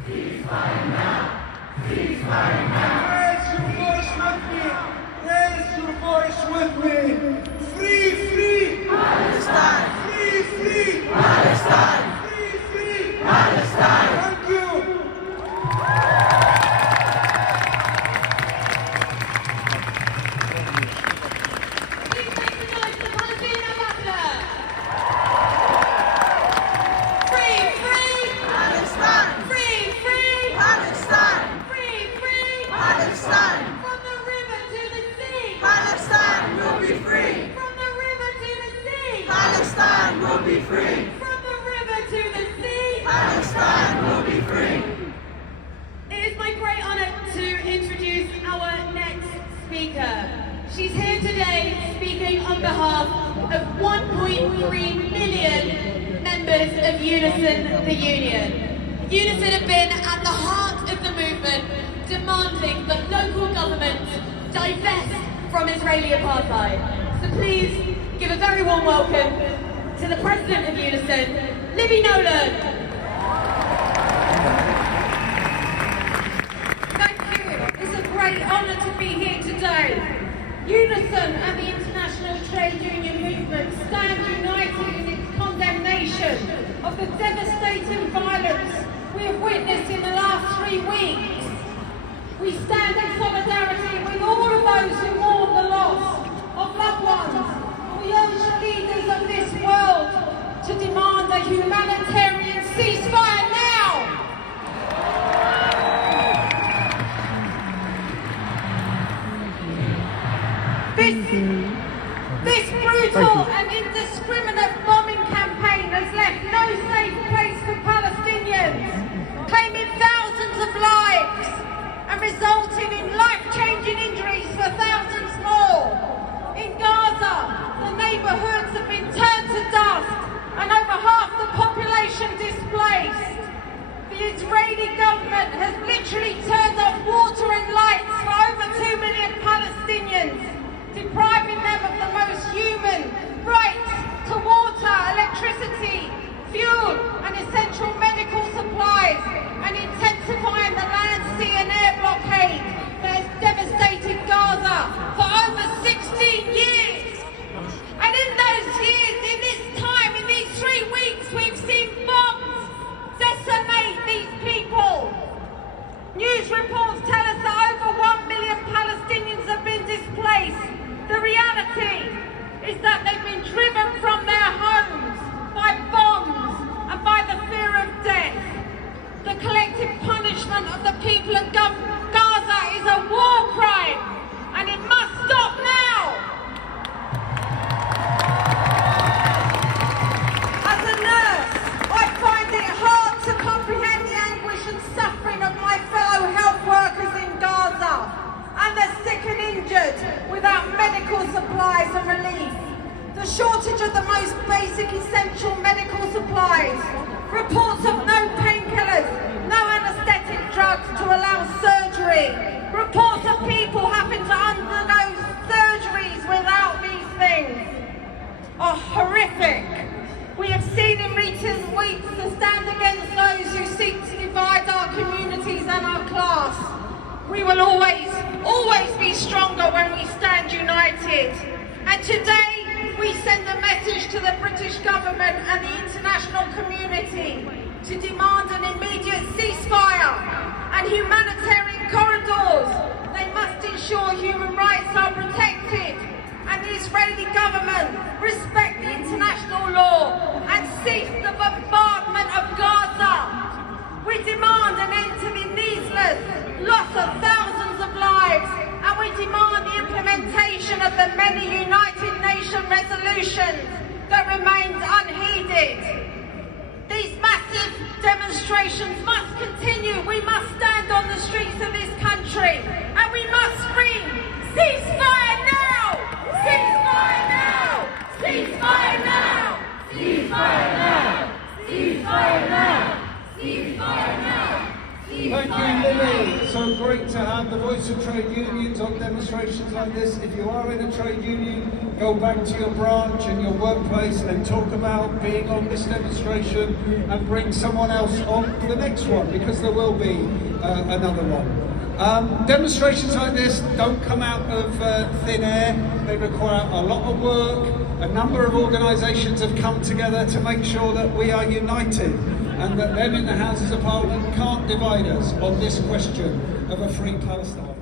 Ceasefire now! Ceasefire now! Raise your voice with me! Free, free! Palestine! Free, free! Palestine! Free, free! Palestine! Thank you! Palestine will be free. From the river to the sea, Palestine will be free. It is my great honour to introduce our next speaker. She's here today speaking on behalf of 1.3 million members of Unison the Union. Unison have been at the heart of the movement, demanding that local governments divest from Israeli apartheid. So please give a very warm welcome to the President of Unison, Libby Nolan. Thank you. It's a great honour to be here today. Unison and the international trade union movement stand united in its condemnation of the devastating violence we have witnessed in the last 3 weeks. We stand in solidarity with all of those who mourn the loss of loved ones. We urge the leaders of this world to demand a humanitarian ceasefire now! This brutal and indiscriminate bombing campaign has left no safe place for Palestinians, claiming thousands of lives and resulting in life-changing injuries for thousands more. In Gaza, the neighbourhoods have been turned to dust and over half the population displaced. The Israeli government has literally turned off water and lights for over 2 million Palestinians, depriving them of the most human rights to water, electricity, fuel and essential medical supplies, and intensifying the land, sea and air blockade that has devastated Gaza for over 16 years. And in those years, in this time, in these 3 weeks, we've seen bombs decimate these people. News reports tell us that over 1 million Palestinians have been displaced. The reality is that they've been driven from their homes by bombs and by the fear of death. The collective punishment of the people of Gaza is a war crime, and it must stop now! As a nurse, I find it hard to comprehend the anguish and suffering of my fellow health workers in Gaza and the sick and injured without medical supplies and relief. The shortage of the most basic essential medical supplies, reports of no painkillers, no anaesthetic drugs to allow surgery, reports of people having to undergo surgeries without these things are horrific. We have seen in recent weeks to stand against those who seek to divide our communities and our class. We will always be stronger when we stand united. And today we send a message to the British government and the international community to demand an immediate ceasefire and humanitarian corridors. They must ensure human rights are protected and the Israeli government respect the international law and cease the bombardment of Gaza. We demand an end to the needless loss of thousands of lives, and we demand the implementation of the many United Nations resolutions that remains unheeded. These massive demonstrations must continue. We must stand on the streets of this country and we must scream, ceasefire now! Ceasefire now! Ceasefire now! Ceasefire now! Ceasefire now! Ceasefire now! Thank you, Lily. So so great to have the voice of trade unions on demonstrations like this. If you are in a trade union, go back to your branch and your workplace and talk about being on this demonstration and bring someone else on the next one, because there will be another one. Demonstrations like this don't come out of thin air. They require a lot of work. A number of organisations have come together to make sure that we are united and that them in the Houses of Parliament can't divide us on this question of a free Palestine.